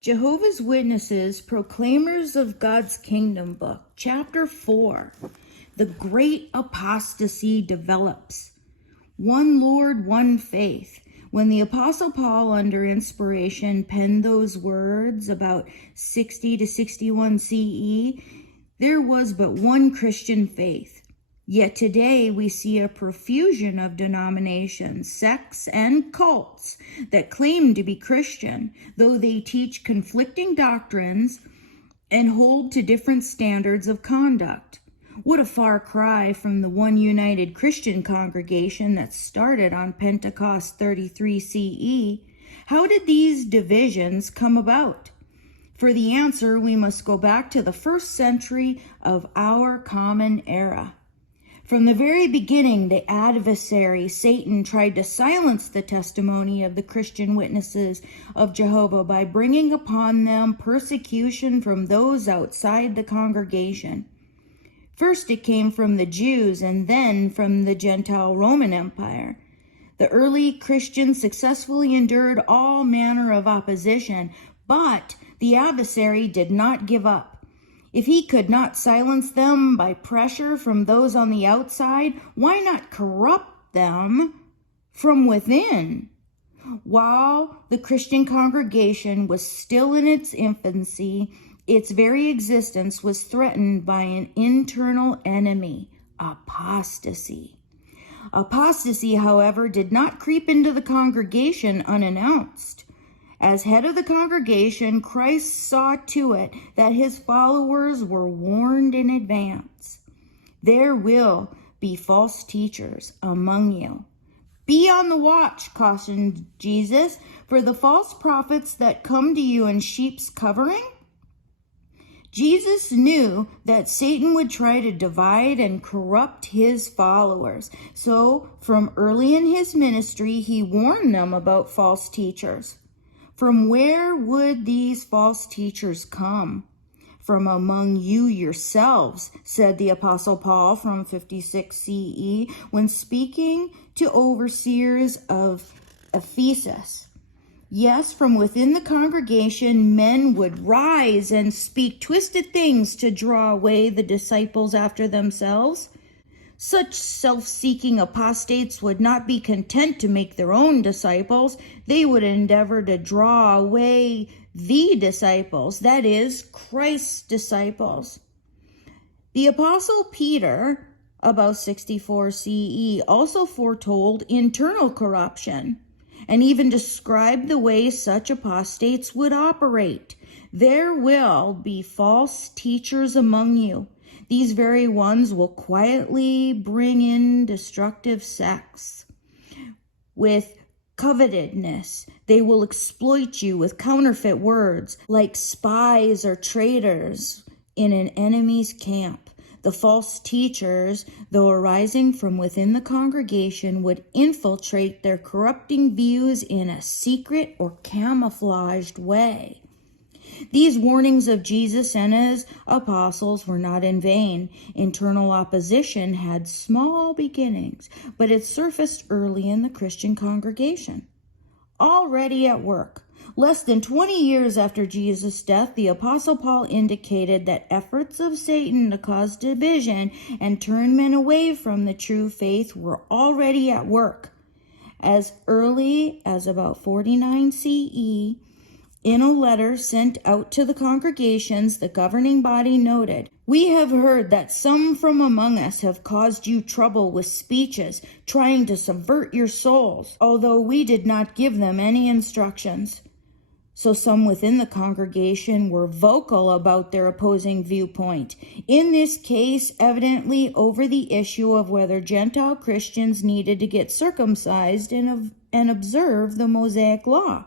Jehovah's Witnesses, Proclaimers of God's Kingdom book, Chapter 4. The Great Apostasy develops. One Lord, one faith. When the Apostle Paul, under inspiration, penned those words about 60 to 61 CE, there was but one Christian faith. Yet today we see a profusion of denominations, sects, and cults that claim to be Christian, though they teach conflicting doctrines and hold to different standards of conduct. What a far cry from the one united Christian congregation that started on Pentecost 33 CE. How did these divisions come about? For the answer, we must go back to the first century of our common era. From the very beginning, the adversary, Satan, tried to silence the testimony of the Christian witnesses of Jehovah by bringing upon them persecution from those outside the congregation. First, it came from the Jews and then from the Gentile Roman Empire. The early Christians successfully endured all manner of opposition, but the adversary did not give up. If he could not silence them by pressure from those on the outside, why not corrupt them from within? While the Christian congregation was still in its infancy, its very existence was threatened by an internal enemy, apostasy. Apostasy, however, did not creep into the congregation unannounced. As head of the congregation, Christ saw to it that his followers were warned in advance. There will be false teachers among you. Be on the watch, cautioned Jesus, for the false prophets that come to you in sheep's covering. Jesus knew that Satan would try to divide and corrupt his followers. So, from early in his ministry, he warned them about false teachers. From where would these false teachers come? From among you yourselves, said the Apostle Paul from 56 CE when speaking to overseers of Ephesus. Yes, from within the congregation, men would rise and speak twisted things to draw away the disciples after themselves. Such self-seeking apostates would not be content to make their own disciples. They would endeavor to draw away the disciples, that is, Christ's disciples. The Apostle Peter, about 64 CE, also foretold internal corruption and even described the way such apostates would operate. There will be false teachers among you. These very ones will quietly bring in destructive sects. With covetousness, they will exploit you with counterfeit words, like spies or traitors in an enemy's camp. The false teachers, though arising from within the congregation, would infiltrate their corrupting views in a secret or camouflaged way. These warnings of Jesus and his apostles were not in vain. Internal opposition had small beginnings, but it surfaced early in the Christian congregation. Already at work, less than 20 years after Jesus' death, the Apostle Paul indicated that efforts of Satan to cause division and turn men away from the true faith were already at work. As early as about 49 CE, in a letter sent out to the congregations, the governing body noted, "We have heard that some from among us have caused you trouble with speeches, trying to subvert your souls, although we did not give them any instructions." So some within the congregation were vocal about their opposing viewpoint, in this case evidently over the issue of whether Gentile Christians needed to get circumcised and observe the Mosaic law.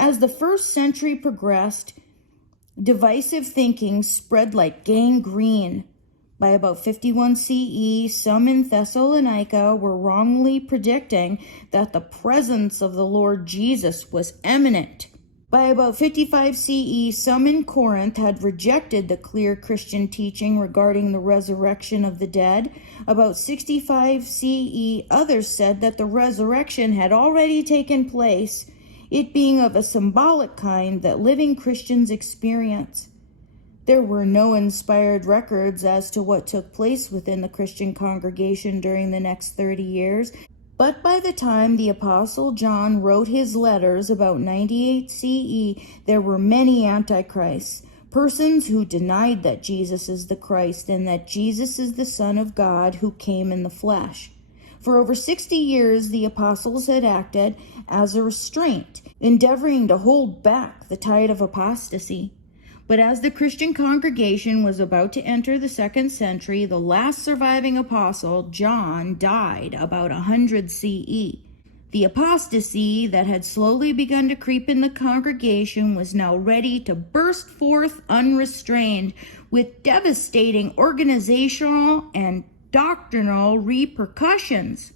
As the first century progressed, divisive thinking spread like gangrene. By about 51 CE, some in Thessalonica were wrongly predicting that the presence of the Lord Jesus was imminent. By about 55 CE, some in Corinth had rejected the clear Christian teaching regarding the resurrection of the dead. About 65 CE, others said that the resurrection had already taken place it being of a symbolic kind that living Christians experience. There were no inspired records as to what took place within the Christian congregation during the next 30 years, but by the time the Apostle John wrote his letters about 98 CE, there were many antichrists, persons who denied that Jesus is the Christ and that Jesus is the Son of God who came in the flesh. For over 60 years, the apostles had acted as a restraint, endeavoring to hold back the tide of apostasy. But as the Christian congregation was about to enter the 2nd century, the last surviving apostle, John, died about 100 CE. The apostasy that had slowly begun to creep in the congregation was now ready to burst forth unrestrained, with devastating organizational and doctrinal repercussions.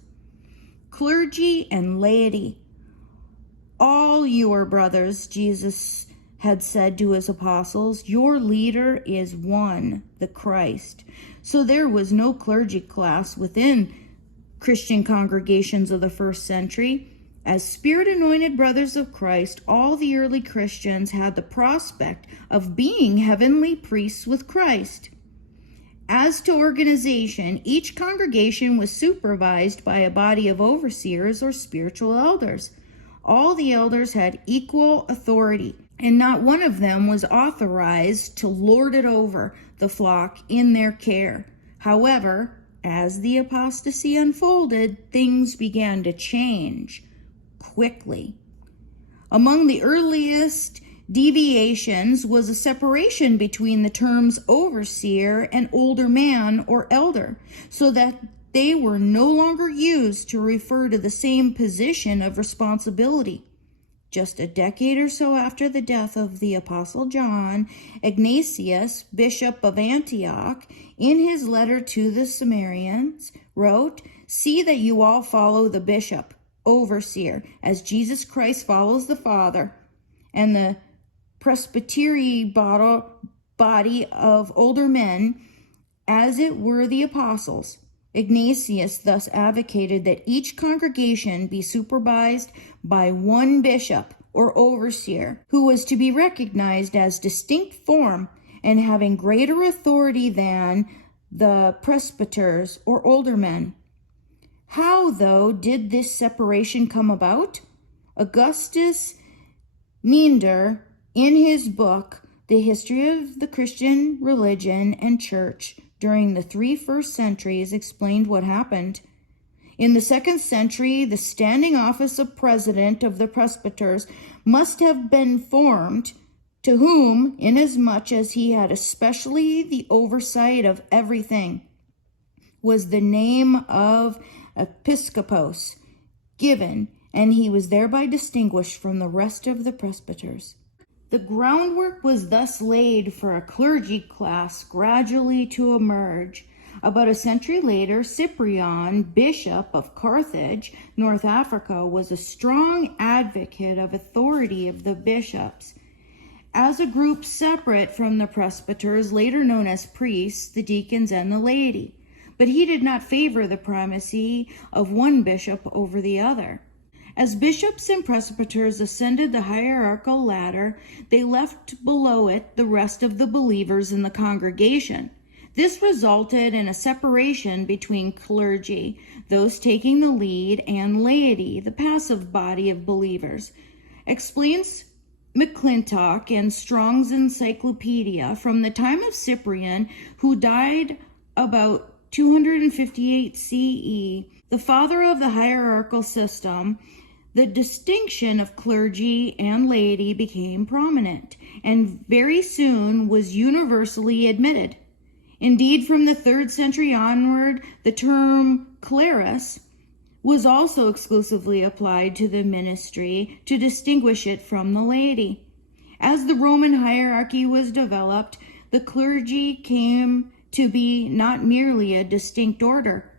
Clergy and laity. All your brothers, Jesus had said to his apostles, your leader is one, the Christ. So there was no clergy class within Christian congregations of the 1st century. As Spirit-anointed brothers of Christ, all the early Christians had the prospect of being heavenly priests with Christ. As to organization, each congregation was supervised by a body of overseers or spiritual elders. All the elders had equal authority, and not one of them was authorized to lord it over the flock in their care. However, as the apostasy unfolded, things began to change quickly. Among the earliest deviations was a separation between the terms overseer and older man or elder, so that they were no longer used to refer to the same position of responsibility. Just a decade or so after the death of the Apostle John, Ignatius, Bishop of Antioch, in his letter to the Samaritans, wrote, "See that you all follow the bishop, overseer, as Jesus Christ follows the Father, and the presbytery body of older men, as it were the apostles." Ignatius thus advocated that each congregation be supervised by one bishop or overseer, who was to be recognized as distinct form and having greater authority than the presbyters or older men. How, though, did this separation come about? Augustus Neander, in his book, The History of the Christian Religion and Church during the 3 first centuries, explained what happened. In the 2nd century, the standing office of president of the presbyters must have been formed, to whom, inasmuch as he had especially the oversight of everything, was the name of episkopos given, and he was thereby distinguished from the rest of the presbyters. The groundwork was thus laid for a clergy class gradually to emerge. About a century later, Cyprian, Bishop of Carthage, North Africa, was a strong advocate of authority of the bishops. As a group separate from the presbyters, later known as priests, the deacons, and the laity. But he did not favor the primacy of one bishop over the other. As bishops and presbyters ascended the hierarchical ladder, they left below it the rest of the believers in the congregation. This resulted in a separation between clergy, those taking the lead, and laity, the passive body of believers. Explains McClintock in Strong's Encyclopedia, from the time of Cyprian, who died about 258 CE, the father of the hierarchical system, the distinction of clergy and laity became prominent, and very soon was universally admitted. Indeed, from the 3rd century onward, the term clerus was also exclusively applied to the ministry to distinguish it from the laity. As the Roman hierarchy was developed, the clergy came to be not merely a distinct order,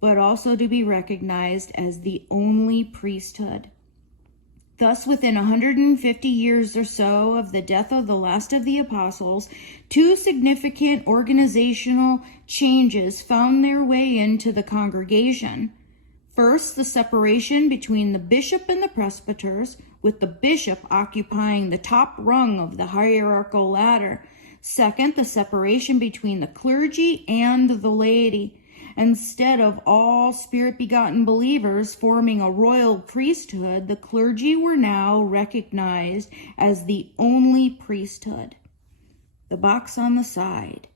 but also to be recognized as the only priesthood. Thus, within 150 years or so of the death of the last of the apostles, 2 significant organizational changes found their way into the congregation. First, the separation between the bishop and the presbyters, with the bishop occupying the top rung of the hierarchical ladder. Second, the separation between the clergy and the laity. Instead of all spirit-begotten believers forming a royal priesthood, the clergy were now recognized as the only priesthood. The box on the side.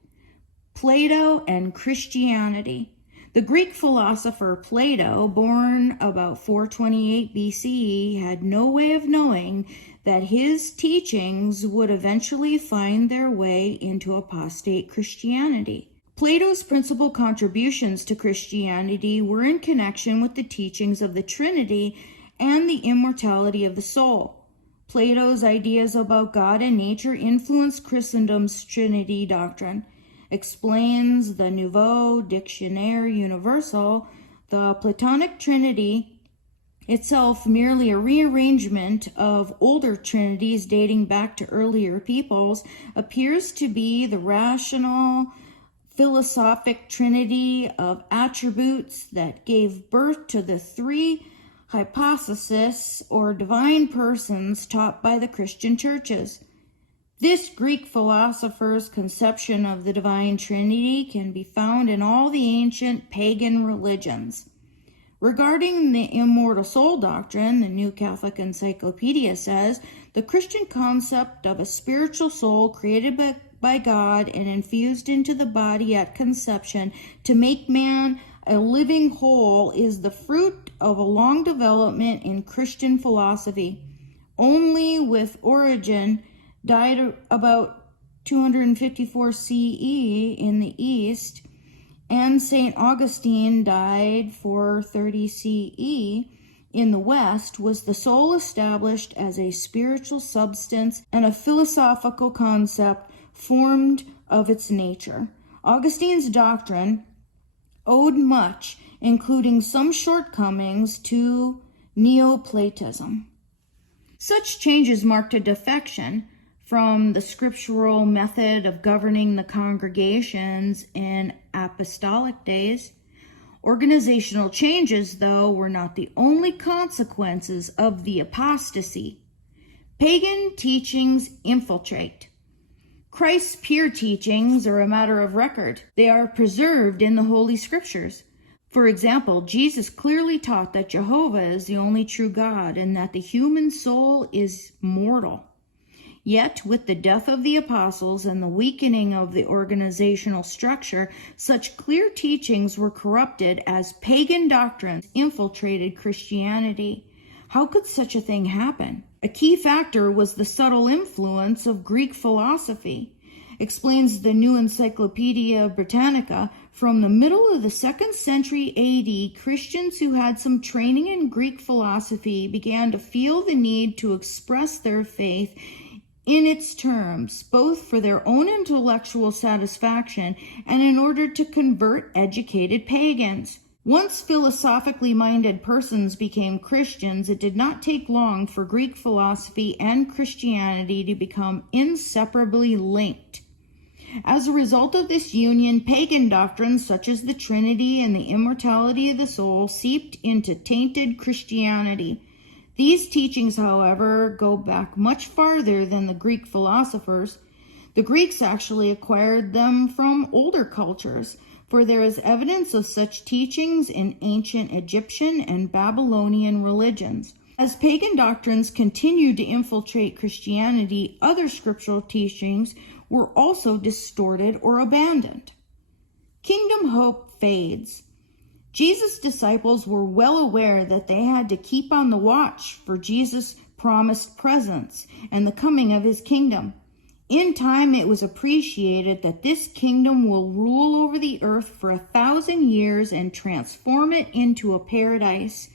Plato and Christianity. The Greek philosopher Plato, born about 428 BCE, had no way of knowing that his teachings would eventually find their way into apostate Christianity. Plato's principal contributions to Christianity were in connection with the teachings of the Trinity and the immortality of the soul. Plato's ideas about God and nature influenced Christendom's Trinity doctrine. Explains the Nouveau Dictionnaire Universal, the Platonic Trinity, itself merely a rearrangement of older trinities dating back to earlier peoples, appears to be the rational philosophic trinity of attributes that gave birth to the three hypostases or divine persons taught by the Christian churches. This Greek philosopher's conception of the divine trinity can be found in all the ancient pagan religions. Regarding the immortal soul doctrine, the New Catholic Encyclopedia says, the Christian concept of a spiritual soul created by God and infused into the body at conception to make man a living whole is the fruit of a long development in Christian philosophy. Only with Origen, died about 254 CE in the East, and St. Augustine died 430 CE in the West, was the soul established as a spiritual substance and a philosophical concept formed of its nature. Augustine's doctrine owed much, including some shortcomings, to Neoplatism. Such changes marked a defection from the scriptural method of governing the congregations in apostolic days. Organizational changes, though, were not the only consequences of the apostasy. Pagan teachings infiltrate. Christ's pure teachings are a matter of record. They are preserved in the Holy Scriptures. For example, Jesus clearly taught that Jehovah is the only true God and that the human soul is mortal. Yet, with the death of the apostles and the weakening of the organizational structure, such clear teachings were corrupted as pagan doctrines infiltrated Christianity. How could such a thing happen? A key factor was the subtle influence of Greek philosophy. Explains the New Encyclopedia Britannica, from the middle of the 2nd century AD, Christians who had some training in Greek philosophy began to feel the need to express their faith in its terms, both for their own intellectual satisfaction and in order to convert educated pagans. Once philosophically minded persons became Christians, it did not take long for Greek philosophy and Christianity to become inseparably linked. As a result of this union, pagan doctrines such as the Trinity and the immortality of the soul seeped into tainted Christianity. These teachings, however, go back much farther than the Greek philosophers. The Greeks actually acquired them from older cultures, for there is evidence of such teachings in ancient Egyptian and Babylonian religions. As pagan doctrines continued to infiltrate Christianity, other scriptural teachings were also distorted or abandoned. Kingdom hope fades. Jesus' disciples were well aware that they had to keep on the watch for Jesus' promised presence and the coming of his kingdom. In time, it was appreciated that this kingdom will rule over the earth for 1,000 years and transform it into a paradise.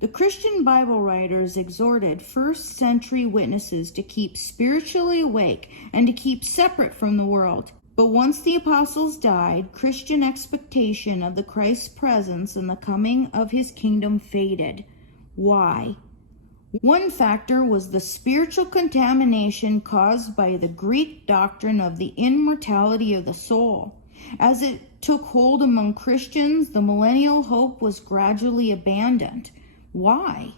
The Christian Bible writers exhorted first-century witnesses to keep spiritually awake and to keep separate from the world. But once the apostles died, Christian expectation of the Christ's presence and the coming of his kingdom faded. Why? One factor was the spiritual contamination caused by the Greek doctrine of the immortality of the soul. As it took hold among Christians, the millennial hope was gradually abandoned. Why?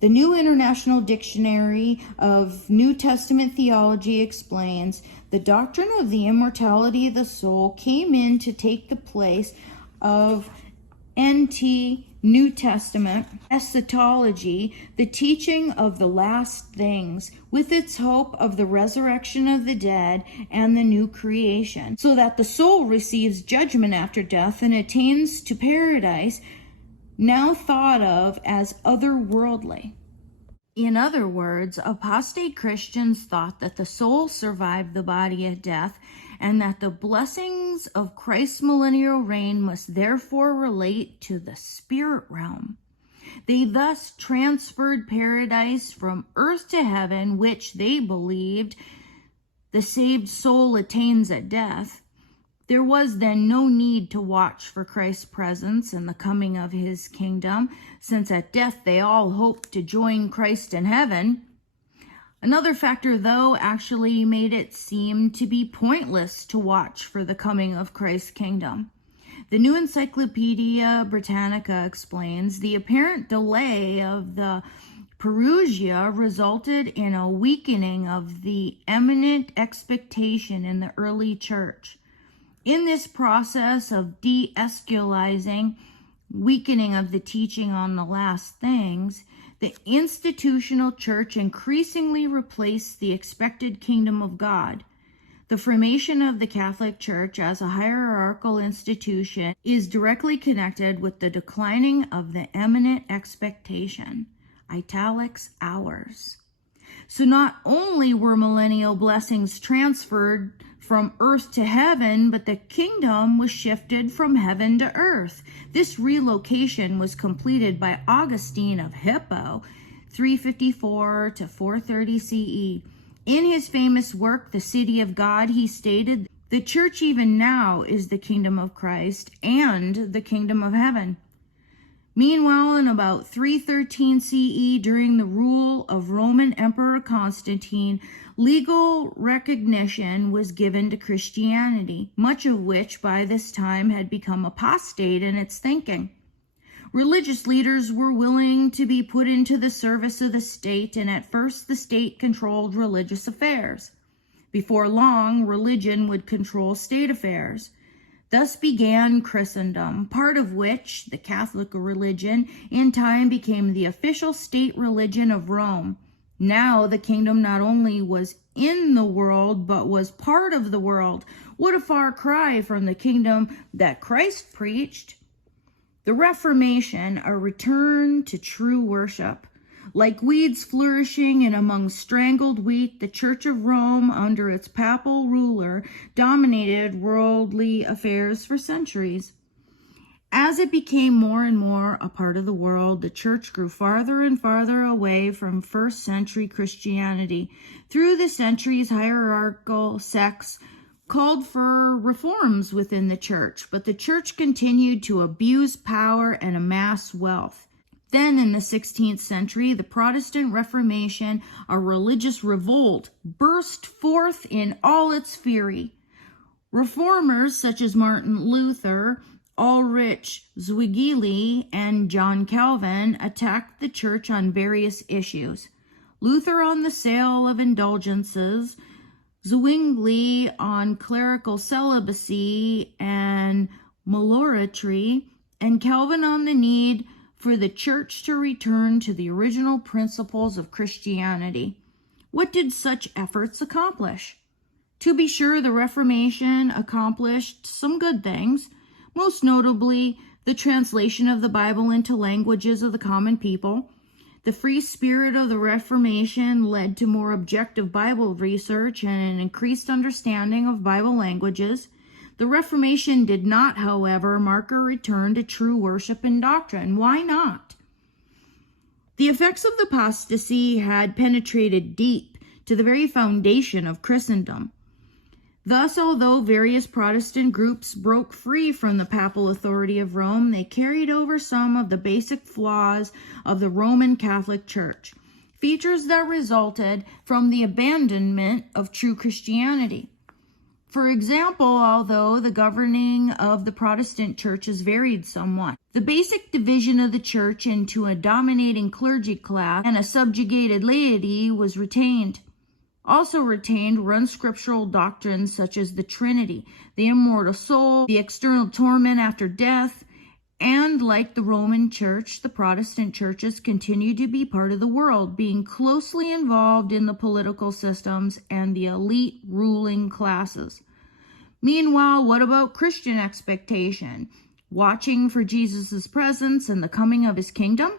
The New International Dictionary of New Testament Theology explains, the doctrine of the immortality of the soul came in to take the place of NT New Testament eschatology, the teaching of the last things, with its hope of the resurrection of the dead and the new creation, so that the soul receives judgment after death and attains to paradise, now thought of as otherworldly. In other words, apostate Christians thought that the soul survived the body at death, and that the blessings of Christ's millennial reign must therefore relate to the spirit realm. They thus transferred paradise from earth to heaven, which they believed the saved soul attains at death. There was then no need to watch for Christ's presence and the coming of his kingdom, since at death they all hoped to join Christ in heaven. Another factor, though, actually made it seem to be pointless to watch for the coming of Christ's kingdom. The New Encyclopedia Britannica explains, the apparent delay of the Parousia resulted in a weakening of the eminent expectation in the early church. In this process of de-eschatolizing, weakening of the teaching on the last things, the institutional church increasingly replaced the expected kingdom of God. The formation of the Catholic Church as a hierarchical institution is directly connected with the declining of the eminent expectation, italics ours. So not only were millennial blessings transferred from earth to heaven, but the kingdom was shifted from heaven to earth. This relocation was completed by Augustine of Hippo, 354 to 430 CE. In his famous work, The City of God, he stated, the church even now is the kingdom of Christ and the kingdom of heaven. Meanwhile, in about 313 CE, during the rule of Roman Emperor Constantine, legal recognition was given to Christianity, much of which by this time had become apostate in its thinking. Religious leaders were willing to be put into the service of the state, and at first the state controlled religious affairs. Before long, religion would control state affairs. Thus began Christendom, part of which, the Catholic religion, in time became the official state religion of Rome. Now the kingdom not only was in the world, but was part of the world. What a far cry from the kingdom that Christ preached. The Reformation, a return to true worship. Like weeds flourishing in among strangled wheat, the Church of Rome, under its papal ruler, dominated worldly affairs for centuries. As it became more and more a part of the world, the church grew farther and farther away from first century Christianity. Through the centuries, hierarchical sects called for reforms within the church, but the church continued to abuse power and amass wealth. Then in the 16th century, the Protestant Reformation, a religious revolt, burst forth in all its fury. Reformers such as Martin Luther, Ulrich Zwingli, and John Calvin attacked the church on various issues. Luther on the sale of indulgences, Zwingli on clerical celibacy and molarity, and Calvin on the need for the church to return to the original principles of Christianity. What did such efforts accomplish? To be sure, the Reformation accomplished some good things, most notably the translation of the Bible into languages of the common people. The free spirit of the Reformation led to more objective Bible research and an increased understanding of Bible languages. The Reformation did not, however, mark a return to true worship and doctrine. Why not? The effects of the apostasy had penetrated deep to the very foundation of Christendom. Thus, although various Protestant groups broke free from the papal authority of Rome, they carried over some of the basic flaws of the Roman Catholic Church, features that resulted from the abandonment of true Christianity. For example, although the governing of the Protestant churches varied somewhat, the basic division of the church into a dominating clergy class and a subjugated laity was retained. Also retained were unscriptural doctrines such as the Trinity, the immortal soul, the external torment after death, and like the Roman Church, the Protestant churches continued to be part of the world, being closely involved in the political systems and the elite ruling classes. Meanwhile, what about Christian expectation? Watching for Jesus' presence and the coming of his kingdom?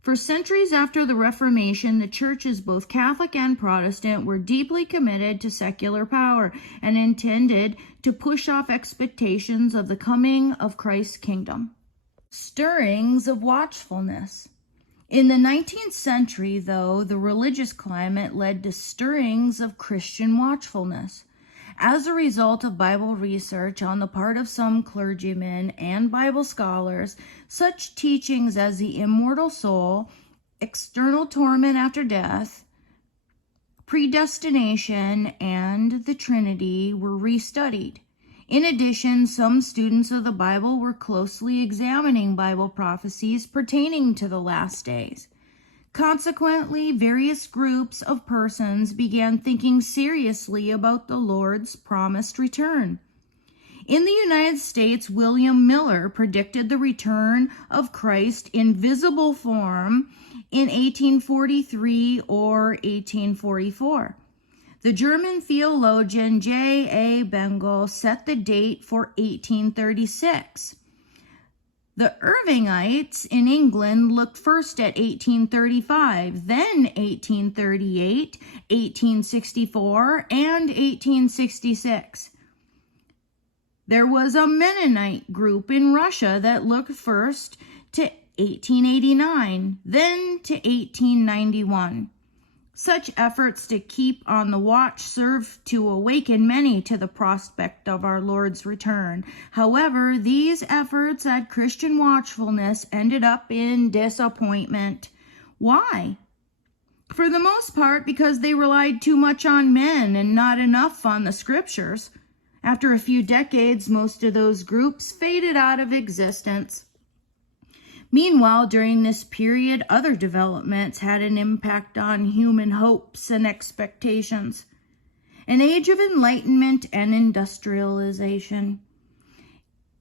For centuries after the Reformation, the churches, both Catholic and Protestant, were deeply committed to secular power and intended to push off expectations of the coming of Christ's kingdom. Stirrings of watchfulness. In the 19th century, though, the religious climate led to stirrings of Christian watchfulness. As a result of Bible research on the part of some clergymen and Bible scholars, such teachings as the immortal soul, external torment after death, predestination, and the Trinity were restudied. In addition, some students of the Bible were closely examining Bible prophecies pertaining to the last days. Consequently, various groups of persons began thinking seriously about the Lord's promised return. In the United States, William Miller predicted the return of Christ in visible form in 1843 or 1844. The German theologian J.A. Bengel set the date for 1836. The Irvingites in England looked first at 1835, then 1838, 1864, and 1866. There was a Mennonite group in Russia that looked first to 1889, then to 1891. Such efforts to keep on the watch served to awaken many to the prospect of our Lord's return. However, these efforts at Christian watchfulness ended up in disappointment. Why? For the most part, because they relied too much on men and not enough on the scriptures. After a few decades, most of those groups faded out of existence. Meanwhile, during this period, other developments had an impact on human hopes and expectations. An age of enlightenment and industrialization.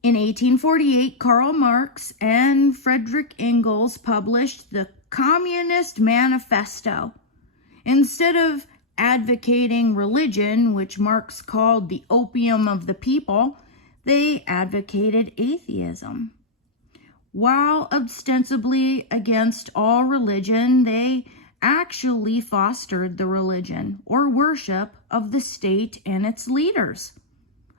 In 1848, Karl Marx and Friedrich Engels published the Communist Manifesto. Instead of advocating religion, which Marx called the opium of the people, they advocated atheism. While ostensibly against all religion, they actually fostered the religion or worship of the state and its leaders.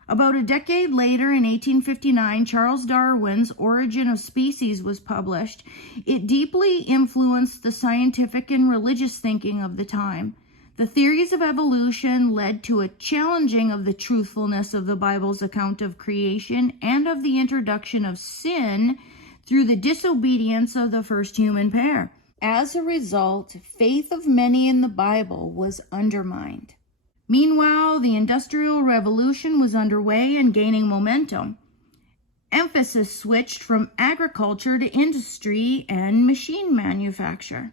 About a decade later, in 1859, Charles Darwin's Origin of Species was published. It deeply influenced the scientific and religious thinking of the time. The theories of evolution led to a challenging of the truthfulness of the Bible's account of creation and of the introduction of sin through the disobedience of the first human pair. As a result, faith of many in the Bible was undermined. Meanwhile, the Industrial Revolution was underway and gaining momentum. Emphasis switched from agriculture to industry and machine manufacture.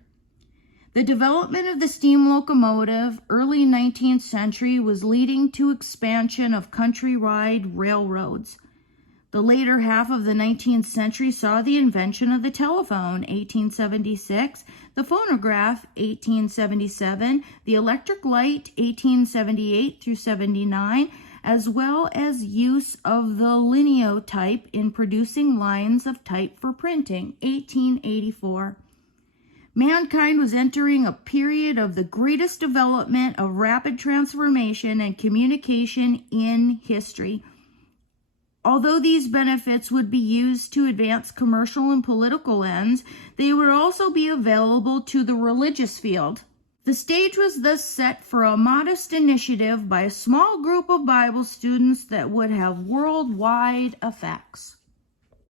The development of the steam locomotive, early 19th century, was leading to expansion of countrywide railroads. The later half of the 19th century saw the invention of the telephone, 1876, the phonograph, 1877, the electric light, 1878 through 79, as well as use of the lineotype in producing lines of type for printing, 1884. Mankind was entering a period of the greatest development of rapid transformation and communication in history. Although these benefits would be used to advance commercial and political ends, they would also be available to the religious field. The stage was thus set for a modest initiative by a small group of Bible students that would have worldwide effects.